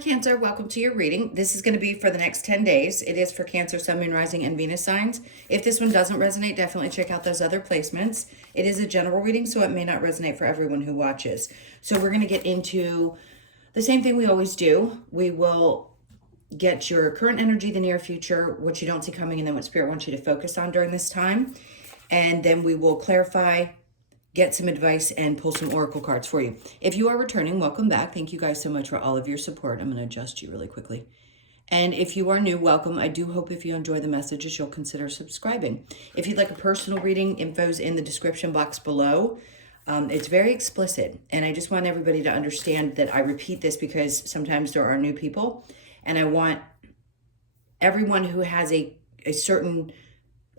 Cancer. Welcome to your reading. This is going to be for the next 10 days. It is for Cancer, Sun, Moon, Rising, and Venus signs. If this one doesn't resonate, definitely check out those other placements. It is a general reading, so it may not resonate for everyone who watches. So we're going to get into the same thing we always do. We will get your current energy, the near future, what you don't see coming, and then what Spirit wants you to focus on during this time. And then we will clarify, get some advice, and pull some oracle cards for you. If you are returning, welcome back. Thank you guys so much for all of your support. I'm going to adjust you really quickly. And if you are new, welcome. I do hope if you enjoy the messages, you'll consider subscribing. If you'd like a personal reading, info's in the description box below. It's very explicit, and I just want everybody to understand that I repeat this because sometimes there are new people, and I want everyone who has a certain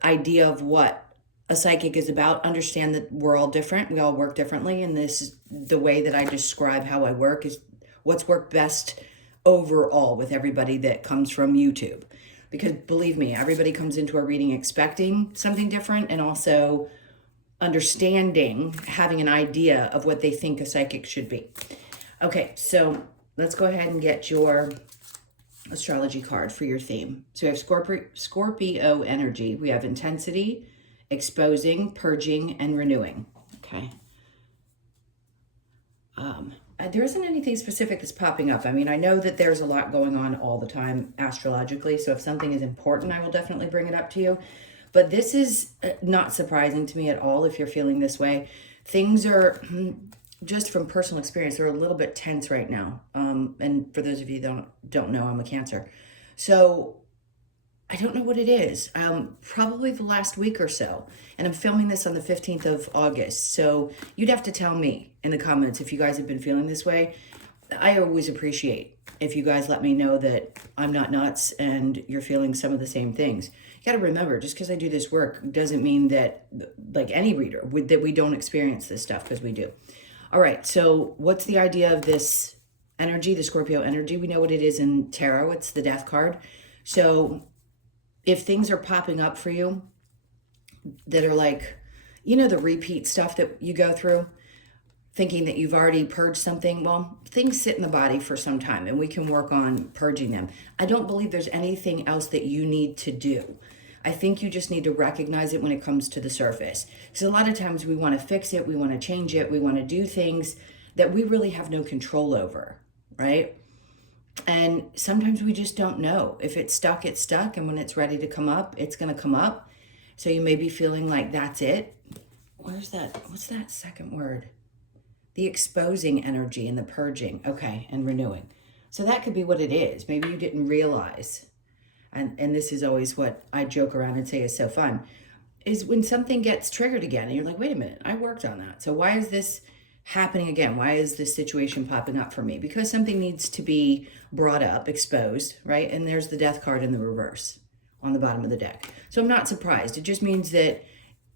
idea of what a psychic is about, understand that we're all different. We all work differently. And this is the way that I describe how I work is what's worked best overall with everybody that comes from YouTube. Because believe me, everybody comes into a reading expecting something different and also understanding, having an idea of what they think a psychic should be. Okay, so let's go ahead and get your astrology card for your theme. So we have Scorpio energy. We have intensity, exposing, purging, and renewing. Okay. There isn't anything specific that's popping up. I mean, I know that there's a lot going on all the time astrologically, so if something is important, I will definitely bring it up to you. But this is not surprising to me at all if you're feeling this way. Things are, just from personal experience, they're a little bit tense right now. And for those of you that don't know, I'm a Cancer. So I don't know what it is. Probably the last week or so. And I'm filming this on the 15th of August. So you'd have to tell me in the comments if you guys have been feeling this way. I always appreciate if you guys let me know that I'm not nuts and you're feeling some of the same things. You got to remember, just because I do this work doesn't mean that, like any reader, that we don't experience this stuff, because we do. All right, so what's the idea of this energy, the Scorpio energy? We know what it is in tarot. It's the death card. So if things are popping up for you that are like, you know, the repeat stuff that you go through, thinking that you've already purged something, well, things sit in the body for some time and we can work on purging them. I don't believe there's anything else that you need to do. I think you just need to recognize it when it comes to the surface. Because a lot of times we want to fix it, we want to change it, we want to do things that we really have no control over, right? And sometimes we just don't know. If it's stuck, it's stuck. And when it's ready to come up, it's going to come up. So you may be feeling like that's it. Where's that? What's that second word? The exposing energy and the purging. Okay, and renewing. So that could be what it is. Maybe you didn't realize. And this is always what I joke around and say is so fun. Is when something gets triggered again. And you're like, wait a minute, I worked on that. So why is this happening again? Why is this situation popping up for me? Because something needs to be brought up, exposed, right? And there's the death card in the reverse on the bottom of the deck. So I'm not surprised. It just means that,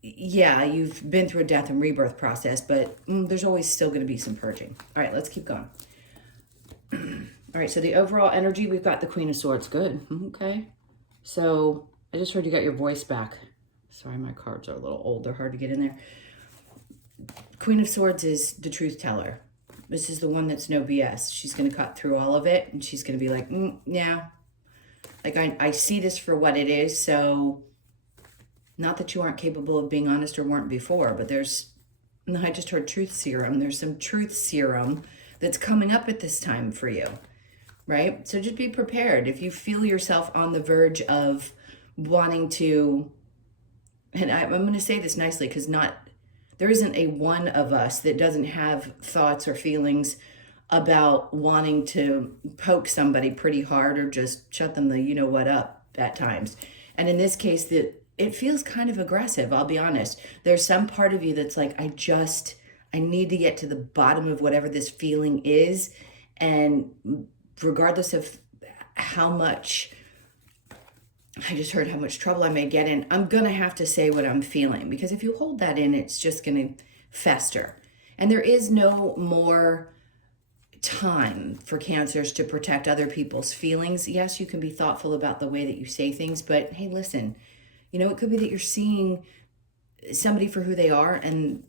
yeah, you've been through a death and rebirth process, but there's always still going to be some purging. All right, let's keep going. All right, so the overall energy, we've got the Queen of Swords. Good. Okay. So I just heard you got your voice back. Sorry, my cards are a little old. They're hard to get in there. Queen of Swords is the truth teller. This is the one that's no BS. She's going to cut through all of it, and she's going to be like, yeah. Like, I see this for what it is, so not that you aren't capable of being honest or weren't before, but I just heard truth serum. There's some truth serum that's coming up at this time for you, right? So just be prepared. If you feel yourself on the verge of wanting to, and I'm going to say this nicely because there isn't a one of us that doesn't have thoughts or feelings about wanting to poke somebody pretty hard or just shut them the you-know-what up at times. And in this case, it feels kind of aggressive, I'll be honest. There's some part of you that's like, I need to get to the bottom of whatever this feeling is. And regardless of how much, I just heard how much trouble I may get in, I'm going to have to say what I'm feeling. Because if you hold that in, it's just going to fester. And there is no more time for Cancers to protect other people's feelings. Yes, you can be thoughtful about the way that you say things, but hey, listen, it could be that you're seeing somebody for who they are and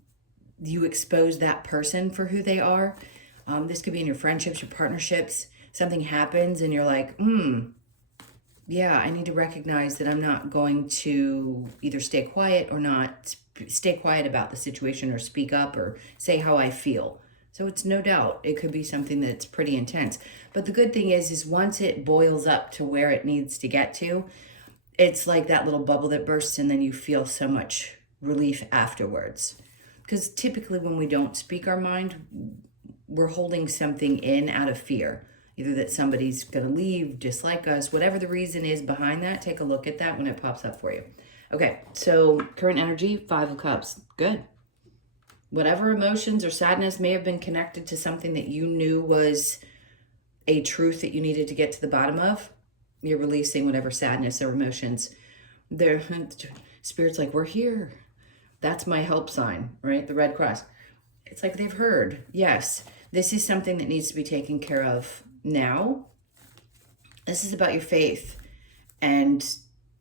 you expose that person for who they are. This could be in your friendships, your partnerships. something happens and you're like, yeah, I need to recognize that I'm not going to either stay quiet or not stay quiet about the situation or speak up or say how I feel. So it's no doubt it could be something that's pretty intense. But the good thing is once it boils up to where it needs to get to, it's like that little bubble that bursts and then you feel so much relief afterwards. Because typically when we don't speak our mind, we're holding something in out of fear. Either that somebody's going to leave, dislike us, whatever the reason is behind that, take a look at that when it pops up for you. Okay, so current energy, 5 of Cups. Good. Whatever emotions or sadness may have been connected to something that you knew was a truth that you needed to get to the bottom of, you're releasing whatever sadness or emotions. There, Spirit's like, we're here. That's my help sign, right? The red cross. It's like they've heard. Yes, this is something that needs to be taken care of now. This is about your faith and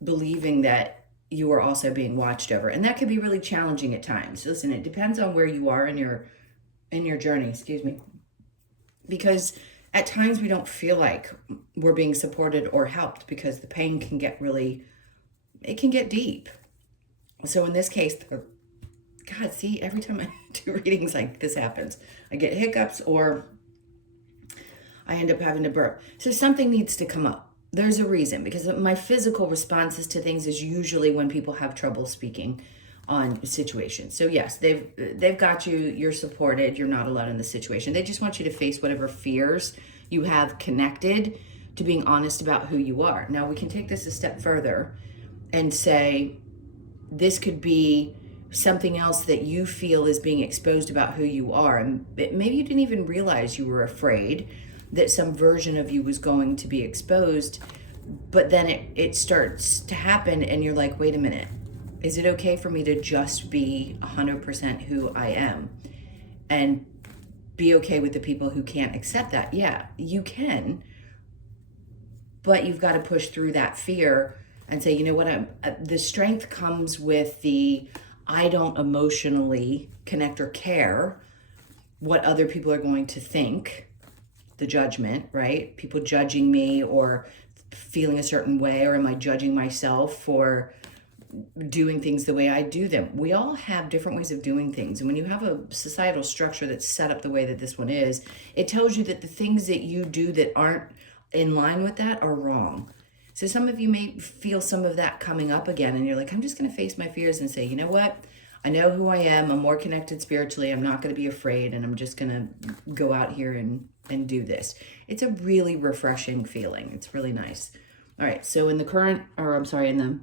believing that you are also being watched over. And that can be really challenging at times. Listen, it depends on where you are in your journey, excuse me. Because at times we don't feel like we're being supported or helped because the pain can get it can get deep. So in this case, God, see, every time I do readings like this happens, I get hiccups or I end up having to burp. So something needs to come up. There's a reason, because my physical responses to things is usually when people have trouble speaking on situations. So yes, they've got you, you're supported, you're not alone in the situation. They just want you to face whatever fears you have connected to being honest about who you are. Now we can take this a step further and say, this could be something else that you feel is being exposed about who you are. And maybe you didn't even realize you were afraid that some version of you was going to be exposed, but then it starts to happen and you're like, wait a minute, is it okay for me to just be 100% who I am and be okay with the people who can't accept that? Yeah, you can, but you've got to push through that fear and say, you know what, the strength comes with I don't emotionally connect or care what other people are going to think, the judgment, right? People judging me or feeling a certain way, or am I judging myself for doing things the way I do them? We all have different ways of doing things. And when you have a societal structure that's set up the way that this one is, it tells you that the things that you do that aren't in line with that are wrong. So some of you may feel some of that coming up again, and you're like, I'm just going to face my fears and say, you know what? I know who I am. I'm more connected spiritually. I'm not going to be afraid, and I'm just going to go out here and do this. It's a really refreshing feeling. It's really nice. All right. So in the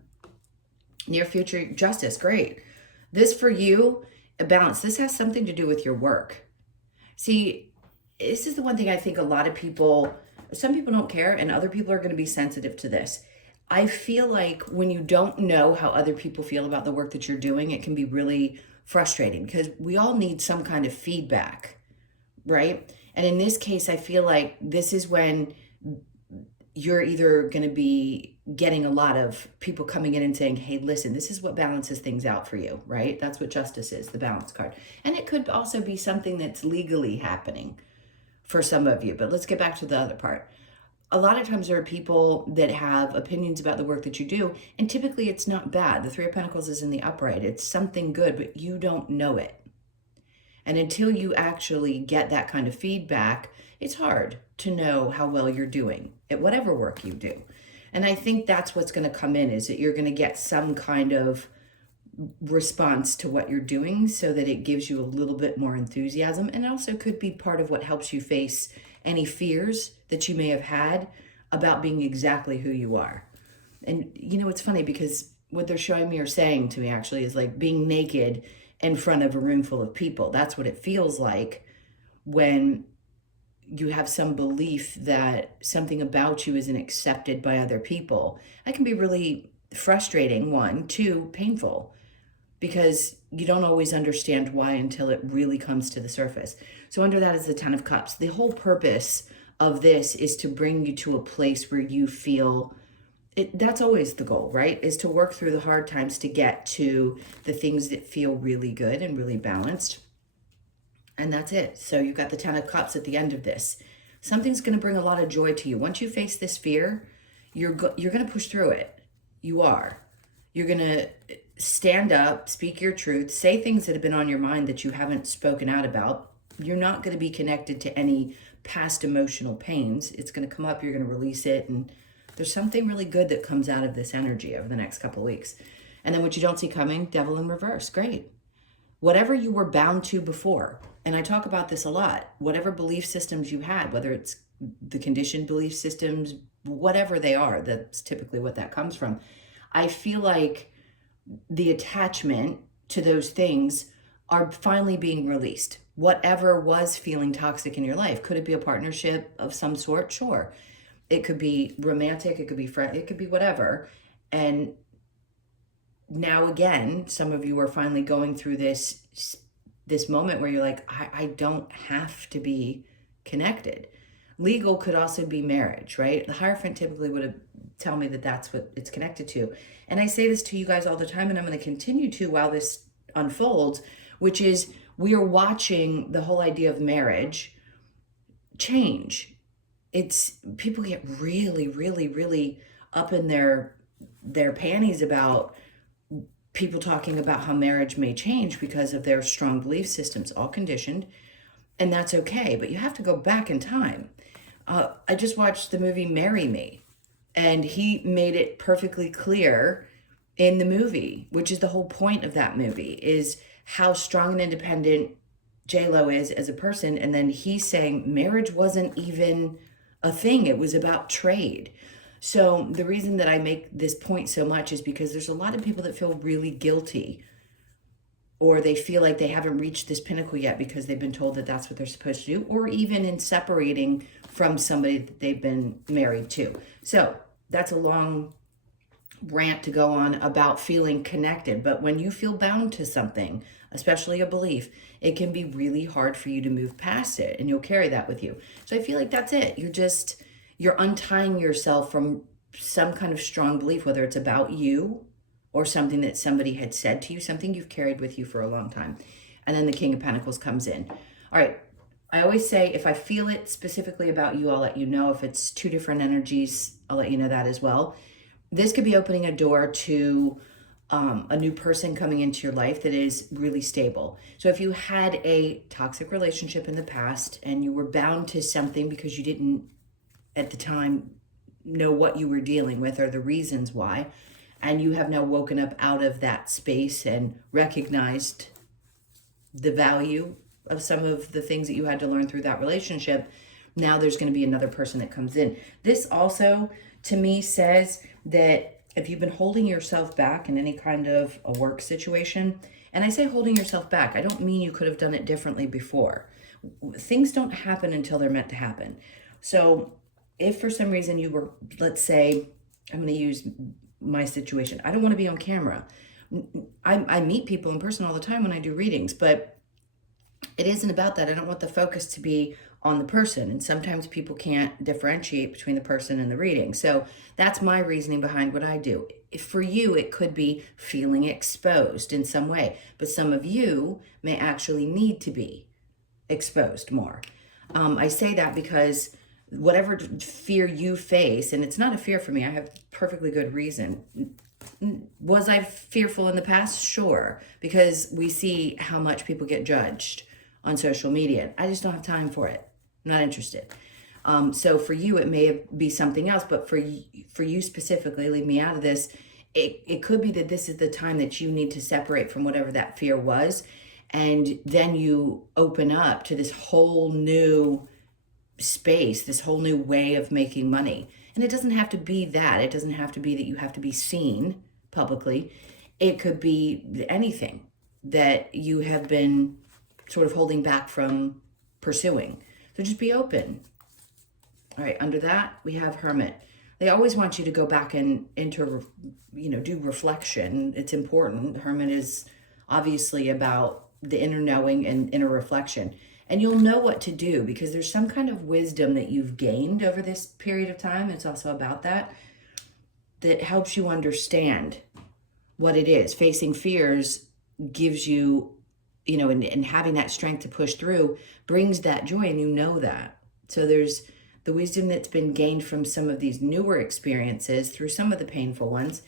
near future, justice, great. This for you, a balance. This has something to do with your work. See, this is the one thing I think some people don't care, and other people are going to be sensitive to this. I feel like when you don't know how other people feel about the work that you're doing, it can be really frustrating because we all need some kind of feedback, right? And in this case, I feel like this is when you're either going to be getting a lot of people coming in and saying, hey, listen, this is what balances things out for you, right? That's what justice is, the balance card. And it could also be something that's legally happening for some of you. But let's get back to the other part. A lot of times there are people that have opinions about the work that you do, and typically it's not bad. The Three of Pentacles is in the upright. It's something good, but you don't know it. And until you actually get that kind of feedback, it's hard to know how well you're doing at whatever work you do. And I think that's what's going to come in, is that you're going to get some kind of response to what you're doing so that it gives you a little bit more enthusiasm, and also could be part of what helps you face any fears that you may have had about being exactly who you are. And you know, it's funny because what they're showing me or saying to me actually is like being naked in front of a room full of people. That's what it feels like when you have some belief that something about you isn't accepted by other people. That can be really frustrating, one. Two, painful, because you don't always understand why until it really comes to the surface. So under that is the Ten of Cups. The whole purpose of this is to bring you to a place where you feel it. That's always the goal, right? Is to work through the hard times to get to the things that feel really good and really balanced. And that's it. So you've got the Ten of Cups at the end of this. Something's going to bring a lot of joy to you. Once you face this fear, you're going to push through it. You are. You're going to stand up, speak your truth, say things that have been on your mind that you haven't spoken out about. You're not going to be connected to any past emotional pains. It's going to come up, you're going to release it, and there's something really good that comes out of this energy over the next couple of weeks. And then what you don't see coming, devil in reverse. Great. Whatever you were bound to before, and I talk about this a lot, whatever belief systems you had, whether it's the conditioned belief systems, whatever they are, that's typically what that comes from. I feel like the attachment to those things are finally being released. Whatever was feeling toxic in your life, could it be a partnership of some sort? Sure. It could be romantic, it could be friend, it could be whatever. And now again, some of you are finally going through this moment where you're like, I don't have to be connected. Legal could also be marriage, right? The Hierophant typically would tell me that that's what it's connected to. And I say this to you guys all the time, and I'm going to continue to while this unfolds, which is we are watching the whole idea of marriage change. It's people get really, really, really up in their panties about people talking about how marriage may change because of their strong belief systems, all conditioned, and that's okay. But you have to go back in time. I just watched the movie Marry Me, and he made it perfectly clear in the movie, which is the whole point of that movie, is how strong and independent J-Lo is as a person. And then he's saying marriage wasn't even a thing. It was about trade. So the reason that I make this point so much is because there's a lot of people that feel really guilty, or they feel like they haven't reached this pinnacle yet because they've been told that that's what they're supposed to do, or even in separating from somebody that they've been married to. So that's a long rant to go on about feeling connected. But when you feel bound to something, especially a belief, it can be really hard for you to move past it, and you'll carry that with you. So I feel like that's it. You're untying yourself from some kind of strong belief, whether it's about you or something that somebody had said to you, something you've carried with you for a long time. And then the King of Pentacles comes in. All right. I always say, if I feel it specifically about you, I'll let you know. If it's two different energies, I'll let you know that as well. This could be opening a door to a new person coming into your life that is really stable. So if you had a toxic relationship in the past and you were bound to something because you didn't at the time know what you were dealing with or the reasons why, and you have now woken up out of that space and recognized the value of some of the things that you had to learn through that relationship, now there's going to be another person that comes in. This also, to me, says that if you've been holding yourself back in any kind of a work situation, and I say holding yourself back, I don't mean you could have done it differently before. Things don't happen until they're meant to happen. So if for some reason you were, let's say, I'm going to use my situation. I don't want to be on camera. I meet people in person all the time when I do readings, but it isn't about that. I don't want the focus to be on the person. And sometimes people can't differentiate between the person and the reading. So that's my reasoning behind what I do. If for you, it could be feeling exposed in some way, but some of you may actually need to be exposed more. I say that because whatever fear you face, and it's not a fear for me, I have perfectly good reason. Was I fearful in the past? Sure, because we see how much people get judged on social media. I just don't have time for it. I'm not interested. So for you, it may be something else, but for you specifically, leave me out of this. It could be that this is the time that you need to separate from whatever that fear was, and then you open up to this whole new space, this whole new way of making money. And it doesn't have to be that. It doesn't have to be that you have to be seen publicly. It could be anything that you have been sort of holding back from pursuing. So just be open. All right, under that, we have Hermit. They always want you to go back and do reflection. It's important. Hermit is obviously about the inner knowing and inner reflection. And you'll know what to do because there's some kind of wisdom that you've gained over this period of time. It's also about that helps you understand what it is. Facing fears gives you, and having that strength to push through brings that joy, and you know that So there's the wisdom that's been gained from some of these newer experiences through some of the painful ones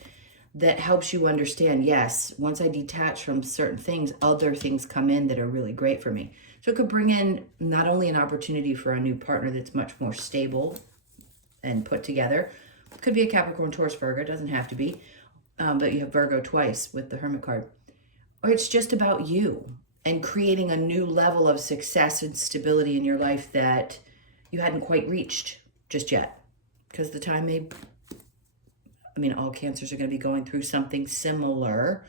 that helps you understand, yes, once I detach from certain things, other things come in that are really great for me. So it could bring in not only an opportunity for a new partner that's much more stable and put together. It could be a Capricorn, Taurus, Virgo. It doesn't have to be. But you have Virgo twice with the Hermit card. Or it's just about you and creating a new level of success and stability in your life that you hadn't quite reached just yet. Because the time may, all cancers are going to be going through something similar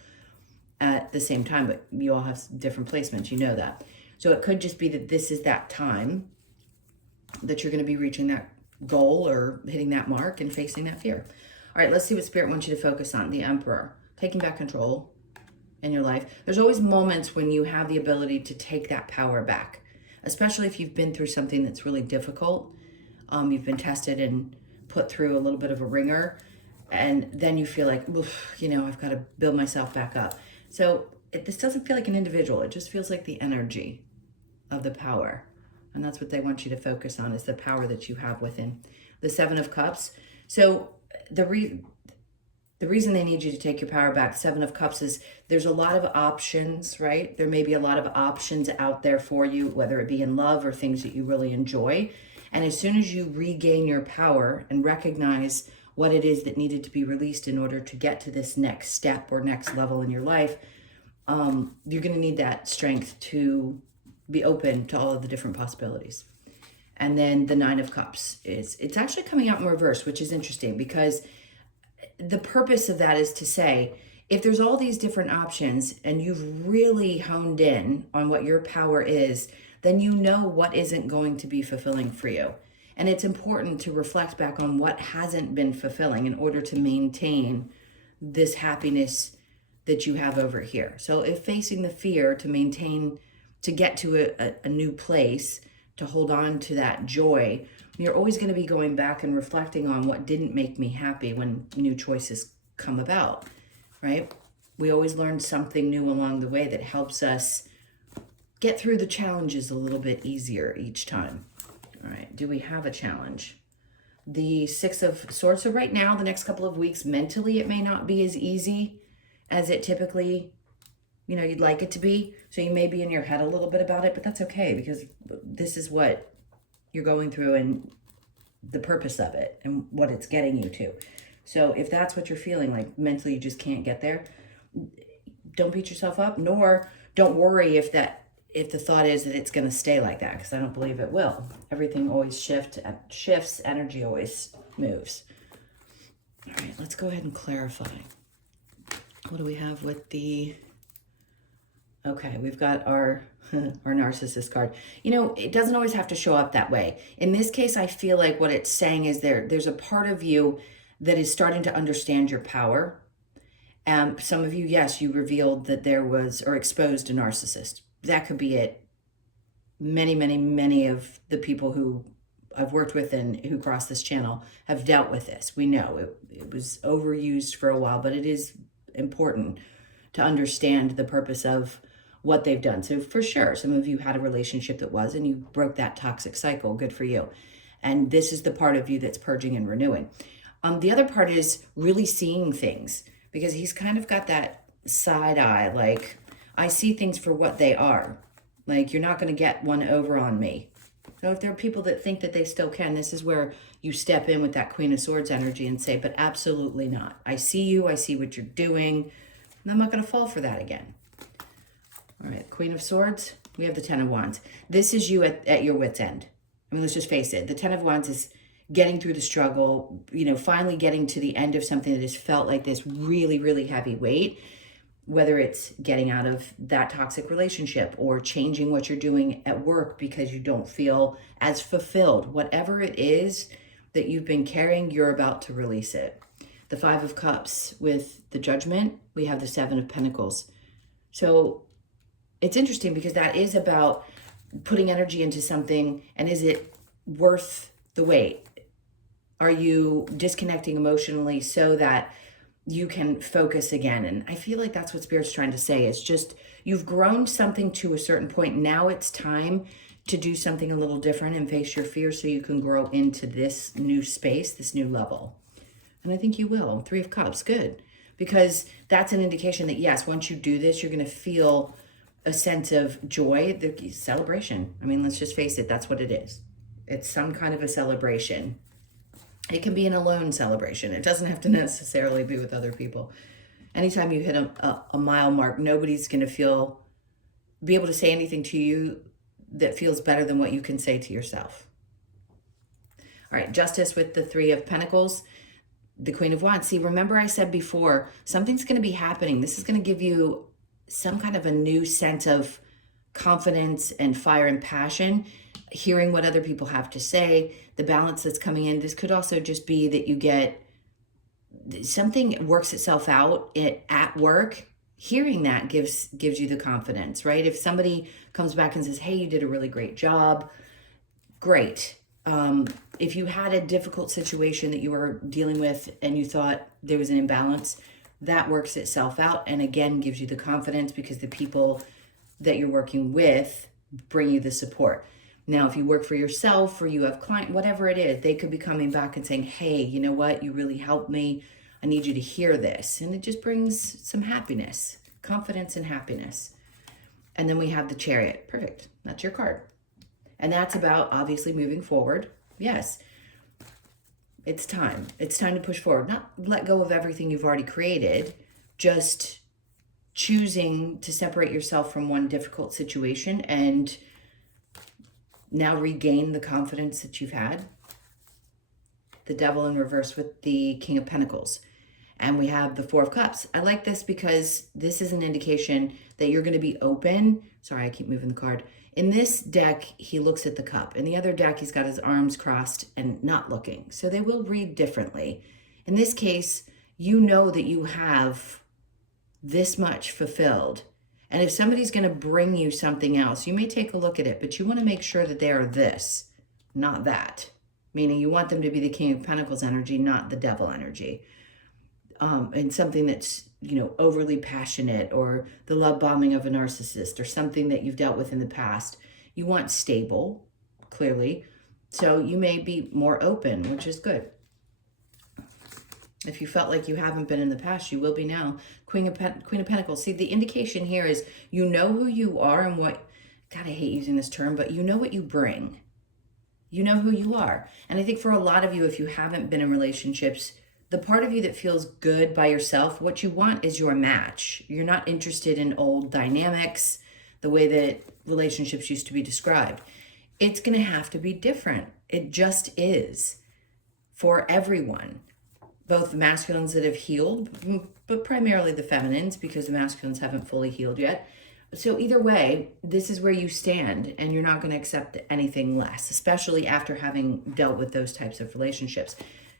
at the same time, but you all have different placements, you know that. So it could just be that this is that time that you're going to be reaching that goal or hitting that mark and facing that fear. All right, let's see what Spirit wants you to focus on. The Emperor, taking back control in your life. There's always moments when you have the ability to take that power back, especially if you've been through something that's really difficult. You've been tested and put through a little bit of a ringer, and then you feel like, I've got to build myself back up. So this doesn't feel like an individual. It just feels like the energy of the power. And that's what they want you to focus on, is the power that you have within. The Seven of Cups. So the reason they need you to take your power back, Seven of Cups, is there's a lot of options, right? There may be a lot of options out there for you, whether it be in love or things that you really enjoy. And as soon as you regain your power and recognize what it is that needed to be released in order to get to this next step or next level in your life, you're going to need that strength to be open to all of the different possibilities. And then the Nine of Cups, it's actually coming out in reverse, which is interesting, because the purpose of that is to say, if there's all these different options and you've really honed in on what your power is, then you know what isn't going to be fulfilling for you. And it's important to reflect back on what hasn't been fulfilling in order to maintain this happiness that you have over here. So if facing the fear to maintain, to get to a new place, to hold on to that joy, you're always going to be going back and reflecting on what didn't make me happy when new choices come about, right? We always learn something new along the way that helps us get through the challenges a little bit easier each time. All right, do we have a challenge? The Six of Swords. So right now, the next couple of weeks, mentally, it may not be as easy as it typically, you'd like it to be. So you may be in your head a little bit about it, but that's okay, because this is what you're going through and the purpose of it and what it's getting you to. So if that's what you're feeling, like mentally you just can't get there, don't beat yourself up, nor don't worry if the thought is that it's going to stay like that, because I don't believe it will. Everything always shifts, energy always moves. All right, let's go ahead and clarify. What do we have with the... Okay, we've got our narcissist card. It doesn't always have to show up that way. In this case, I feel like what it's saying is there's a part of you that is starting to understand your power. Some of you, yes, you revealed that there was, or exposed a narcissist. That could be it. Many, many, many of the people who I've worked with and who cross this channel have dealt with this. We know it was overused for a while, but it is important to understand the purpose of what they've done. So for sure, some of you had a relationship that was, and you broke that toxic cycle. Good for you. And this is the part of you that's purging and renewing. The other part is really seeing things, because he's kind of got that side eye, like, I see things for what they are. Like, you're not going to get one over on me. So if there are people that think that they still can, this is where you step in with that Queen of Swords energy and say, but absolutely not. I see you. I see what you're doing. And I'm not going to fall for that again. All right, Queen of Swords, we have the Ten of Wands. This is you at your wit's end. Let's just face it. The Ten of Wands is getting through the struggle, finally getting to the end of something that has felt like this really, really heavy weight, whether it's getting out of that toxic relationship or changing what you're doing at work because you don't feel as fulfilled. Whatever it is that you've been carrying, you're about to release it. The Five of Cups with the Judgment, we have the Seven of Pentacles. So it's interesting because that is about putting energy into something, and is it worth the wait? Are you disconnecting emotionally so that you can focus again? And I feel like that's what Spirit's trying to say. It's just, you've grown something to a certain point. Now it's time to do something a little different and face your fears so you can grow into this new space, this new level. And I think you will. Three of Cups, good. Because that's an indication that, yes, once you do this, you're going to feel a sense of joy, the celebration. I mean, let's just face it, that's what it is. It's some kind of a celebration. It can be an alone celebration. It doesn't have to necessarily be with other people. Anytime you hit a mile mark, nobody's going to be able to say anything to you that feels better than what you can say to yourself. All right, Justice with the Three of Pentacles, the Queen of Wands. See, remember I said before, something's going to be happening. This is going to give you some kind of a new sense of confidence and fire and passion, hearing what other people have to say, the balance that's coming in. This could also just be that you get something works itself out at work. Hearing that gives you the confidence, right? If somebody comes back and says, hey, you did a really great job, great. If you had a difficult situation that you were dealing with and you thought there was an imbalance, that works itself out and again gives you the confidence because the people that you're working with bring you the support. Now, if you work for yourself or you have client, whatever it is, they could be coming back and saying, hey, you know what? You really helped me. I need you to hear this. And it just brings some happiness, confidence and happiness. And then we have the Chariot. Perfect. That's your card. And that's about obviously moving forward. Yes, it's time. It's time to push forward. Not let go of everything you've already created, just choosing to separate yourself from one difficult situation and now regain the confidence that you've had. The Devil in reverse with the King of Pentacles. And we have the Four of Cups. I like this because this is an indication that you're going to be open. Sorry, I keep moving the card. In this deck, he looks at the cup. In the other deck, he's got his arms crossed and not looking. So they will read differently. In this case, you know that you have this much fulfilled. And if somebody's going to bring you something else, you may take a look at it, but you want to make sure that they are this, not that. Meaning you want them to be the King of Pentacles energy, not the Devil energy. And something that's, overly passionate or the love bombing of a narcissist or something that you've dealt with in the past. You want stable, clearly. So you may be more open, which is good. If you felt like you haven't been in the past, you will be now. Queen of Pentacles. See, the indication here is you know who you are and what, God, I hate using this term, but you know what you bring. You know who you are. And I think for a lot of you, if you haven't been in relationships, the part of you that feels good by yourself, what you want is your match. You're not interested in old dynamics, the way that relationships used to be described. It's going to have to be different. It just is for everyone. Both the masculines that have healed, but primarily the feminines because the masculines haven't fully healed yet. So either way, this is where you stand and you're not going to accept anything less, especially after having dealt with those types of relationships.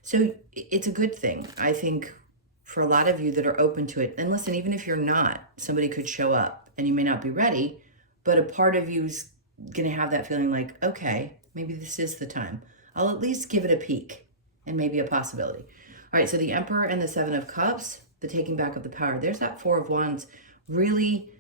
So it's a good thing, I think, for a lot of you that are open to it. And listen, even if you're not, somebody could show up and you may not be ready, but a part of you's going to have that feeling like, okay, maybe this is the time. I'll at least give it a peek and maybe a possibility. All right, so the Emperor and the Seven of Cups, the taking back of the power. There's that Four of Wands. Really,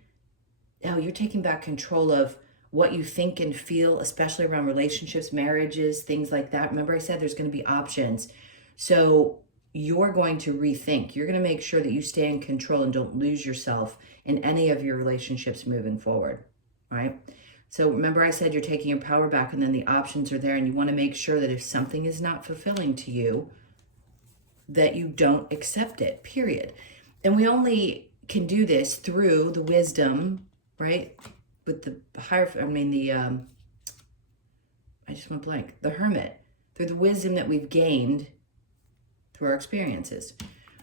you're taking back control of what you think and feel, especially around relationships, marriages, things like that. Remember I said there's going to be options. So you're going to rethink. You're going to make sure that you stay in control and don't lose yourself in any of your relationships moving forward, right? So remember I said you're taking your power back and then the options are there and you want to make sure that if something is not fulfilling to you, that you don't accept it, period. And we only can do this through the wisdom, right? With the the Hermit, through the wisdom that we've gained through our experiences.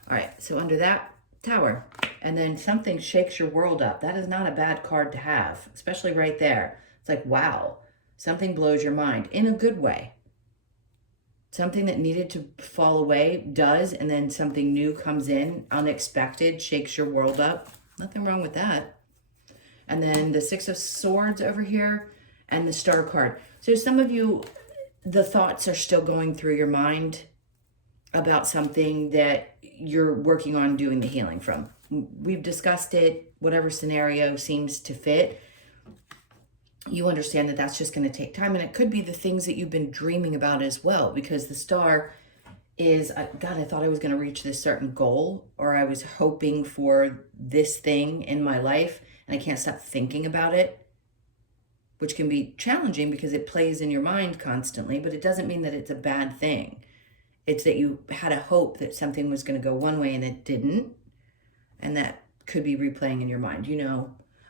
All right, so under that, Tower. And then something shakes your world up. That is not a bad card to have, especially right there. It's like, wow, something blows your mind in a good way. Something that needed to fall away does, and then something new comes in, unexpected, shakes your world up. Nothing wrong with that. And then the Six of Swords over here and the Star card. So some of you, the thoughts are still going through your mind about something that you're working on doing the healing from. We've discussed it, whatever scenario seems to fit. you understand that that's just going to take time. And it could be the things that you've been dreaming about as well, because the star is, God, I thought I was going to reach this certain goal, or I was hoping for this thing in my life, and I can't stop thinking about it, which can be challenging because it plays in your mind constantly, but it doesn't mean that it's a bad thing. It's that you had a hope that something was going to go one way and it didn't, and that could be replaying in your mind.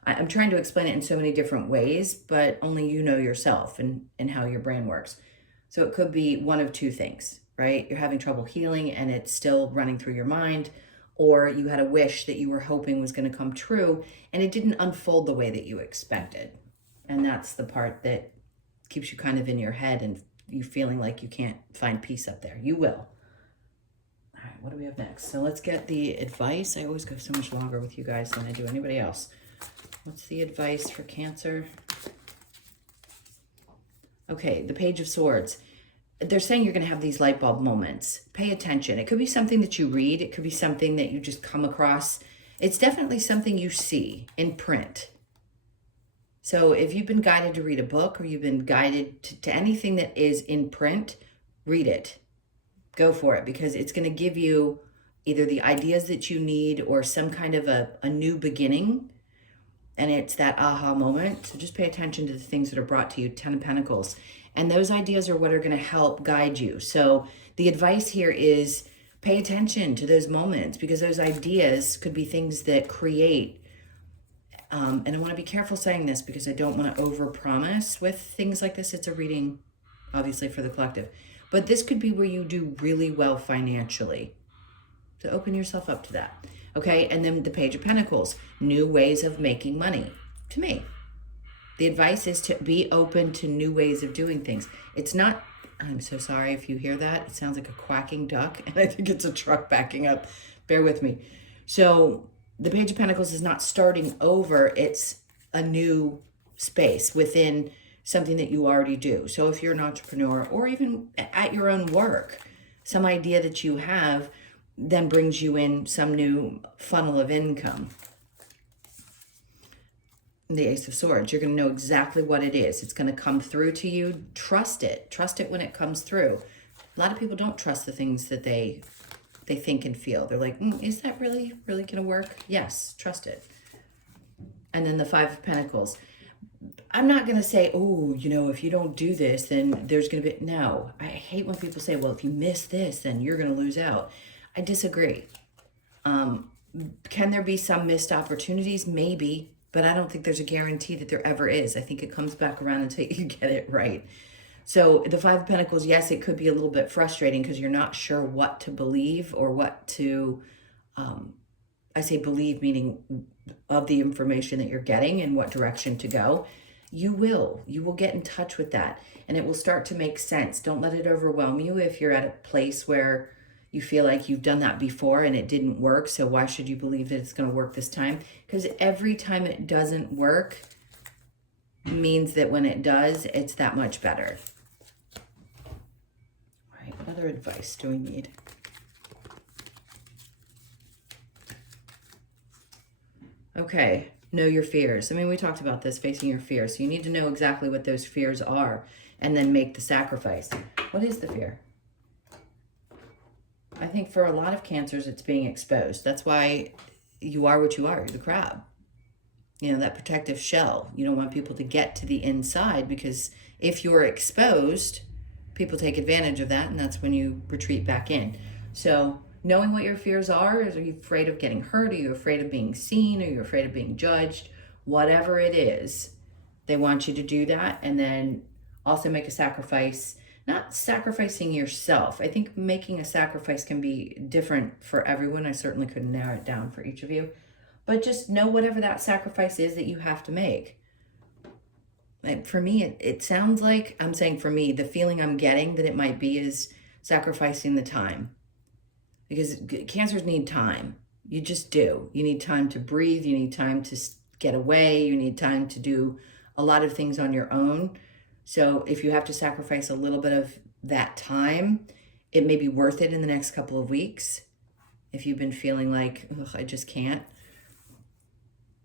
I'm trying to explain it in so many different ways, but only you know yourself and how your brain works. So it could be one of two things, right? You're having trouble healing and it's still running through your mind, or you had a wish that you were hoping was going to come true and it didn't unfold the way that you expected. And that's the part that keeps you kind of in your head and you feeling like you can't find peace up there. You will. All right, what do we have next? So let's get the advice. I always go so much longer with you guys than I do anybody else. What's the advice for Cancer? Okay, the Page of Swords. They're saying you're going to have these light bulb moments. Pay attention. It could be something that you read. It could be something that you just come across. It's definitely something you see in print. So if you've been guided to read a book, or you've been guided to anything that is in print, read it. Go for it, because it's going to give you either the ideas that you need or some kind of a new beginning. And it's that aha moment. So just pay attention to the things that are brought to you. 10 of Pentacles. And those ideas are what are going to help guide you. So the advice here is pay attention to those moments, because those ideas could be things that create. And I want to be careful saying this because I don't want to overpromise with things like this. It's a reading, obviously, for the collective. But this could be where you do really well financially. So open yourself up to that. Okay, and then the Page of Pentacles, new ways of making money. To me, the advice is to be open to new ways of doing things. It's not, I'm so sorry if you hear that. It sounds like a quacking duck, and I think it's a truck backing up. Bear with me. So the Page of Pentacles is not starting over. It's a new space within something that you already do. So if you're an entrepreneur, or even at your own work, some idea that you have then brings you in some new funnel of income. The Ace of Swords, you're going to know exactly what it is. It's going to come through to you. Trust it. Trust it when it comes through. A lot of people don't trust the things that they think and feel. They're like, is that really going to work? Yes, trust it. And then the Five of Pentacles. I'm not going to say, oh, if you don't do this, then there's going to be, no. I hate when people say, well, if you miss this, then you're going to lose out. I disagree. Can there be some missed opportunities? Maybe, but I don't think there's a guarantee that there ever is. I think it comes back around until you get it right. So the Five of Pentacles, yes, it could be a little bit frustrating because you're not sure what to believe or what to, I say believe, meaning of the information that you're getting and what direction to go. You will get in touch with that and it will start to make sense. Don't let it overwhelm you if you're at a place where you feel like you've done that before and it didn't work. So why should you believe that it's going to work this time? Because every time it doesn't work means that when it does, it's that much better. All right, what other advice do we need? Okay, know your fears. I mean, we talked about this, facing your fears. So you need to know exactly what those fears are and then make the sacrifice. What is the fear? I think for a lot of Cancers, it's being exposed. That's why you are what you are. You're the crab. That protective shell. You don't want people to get to the inside, because if you're exposed, people take advantage of that, and that's when you retreat back in. So knowing what your fears are you afraid of getting hurt? Are you afraid of being seen? Are you afraid of being judged? Whatever it is, they want you to do that, and then also make a sacrifice. Not sacrificing yourself. I think making a sacrifice can be different for everyone. I certainly couldn't narrow it down for each of you. But just know whatever that sacrifice is that you have to make. Like for me, it sounds like, I'm saying for me, the feeling I'm getting that it might be is sacrificing the time. Because Cancers need time. You just do. You need time to breathe. You need time to get away. You need time to do a lot of things on your own. So if you have to sacrifice a little bit of that time, it may be worth it in the next couple of weeks. If you've been feeling like, I just can't.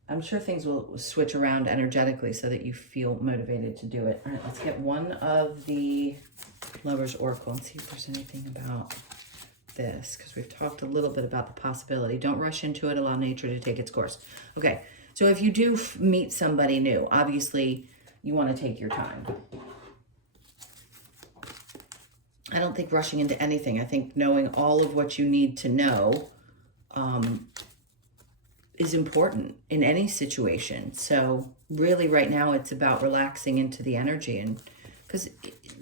I'm sure things will switch around energetically so that you feel motivated to do it. All right, let's get one of the Lovers Oracle and see if there's anything about this, because we've talked a little bit about the possibility. Don't rush into it. Allow nature to take its course. Okay, so if you do meet somebody new, obviously you want to take your time. I don't think rushing into anything. I think knowing all of what you need to know is important in any situation. So really right now it's about relaxing into the energy, and because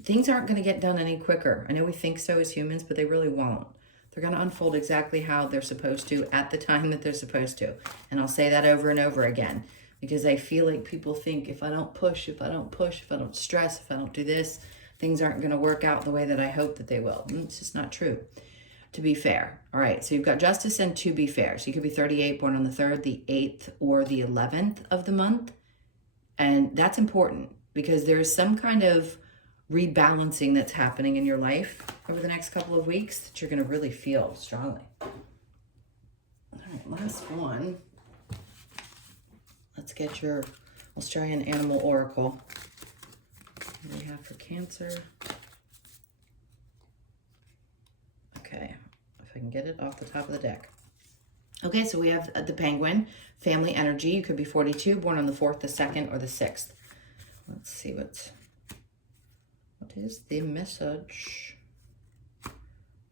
things aren't going to get done any quicker. I know we think so as humans, but they really won't. They're going to unfold exactly how they're supposed to at the time that they're supposed to. And I'll say that over and over again, because I feel like people think if I don't push, if I don't push, if I don't stress, if I don't do this, things aren't going to work out the way that I hope that they will. And it's just not true, to be fair. All right, so you've got Justice and to be fair. So you could be 38, born on the 3rd, the 8th, or the 11th of the month. And that's important because there's some kind of rebalancing that's happening in your life over the next couple of weeks that you're going to really feel strongly. All right, last one. Let's get your Australian Animal Oracle. What do we have for Cancer? Okay, if I can get it off the top of the deck. Okay, so we have the Penguin, family energy. You could be 42, born on the 4th, the 2nd, or the 6th. Let's see what is the message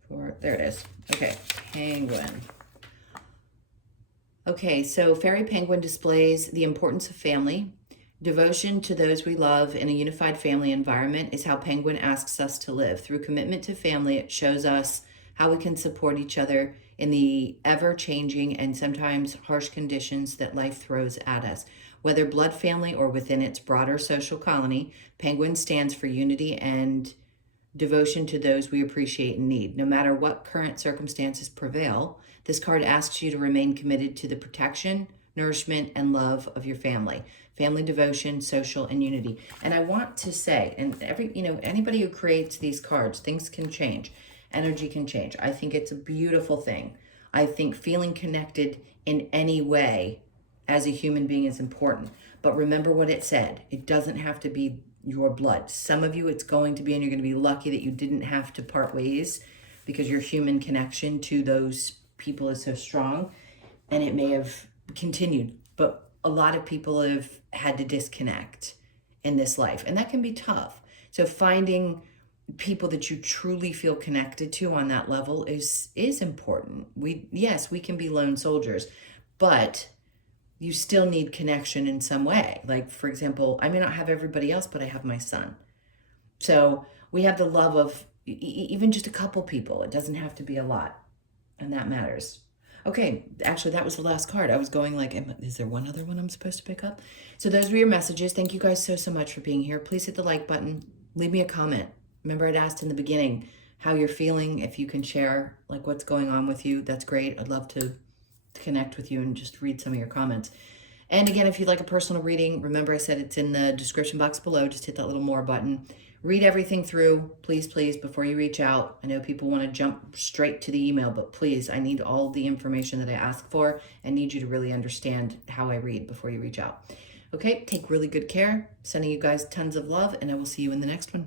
for, there it is. Okay, Penguin. Okay, so Fairy Penguin displays the importance of family. Devotion to those we love in a unified family environment is how Penguin asks us to live. Through commitment to family, it shows us how we can support each other in the ever-changing and sometimes harsh conditions that life throws at us. Whether blood family or within its broader social colony, Penguin stands for unity and devotion to those we appreciate and need. No matter what current circumstances prevail, this card asks you to remain committed to the protection, nourishment, and love of your family. Family devotion, social, and unity. And I want to say, and anybody who creates these cards, things can change. Energy can change. I think it's a beautiful thing. I think feeling connected in any way as a human being is important. But remember what it said. It doesn't have to be your blood. Some of you it's going to be, and you're going to be lucky that you didn't have to part ways because your human connection to those people is so strong, and it may have continued. But a lot of people have had to disconnect in this life, and that can be tough. So finding people that you truly feel connected to on that level is important. Yes, we can be lone soldiers, but you still need connection in some way. Like, for example, I may not have everybody else, but I have my son. So we have the love of even just a couple people. It doesn't have to be a lot, and that matters. Okay, actually, that was the last card. I was going like, is there one other one I'm supposed to pick up? So those were your messages. Thank you guys so much for being here. Please hit the like button. Leave me a comment. Remember, I'd asked in the beginning how you're feeling. If you can share like what's going on with you, that's great. I'd love to connect with you and just read some of your comments. And again, if you'd like a personal reading, remember I said it's in the description box below. Just hit that little more button. Read everything through, please, before you reach out. I know people want to jump straight to the email, but please, I need all the information that I ask for and need you to really understand how I read before you reach out. Okay, take really good care. Sending you guys tons of love, and I will see you in the next one.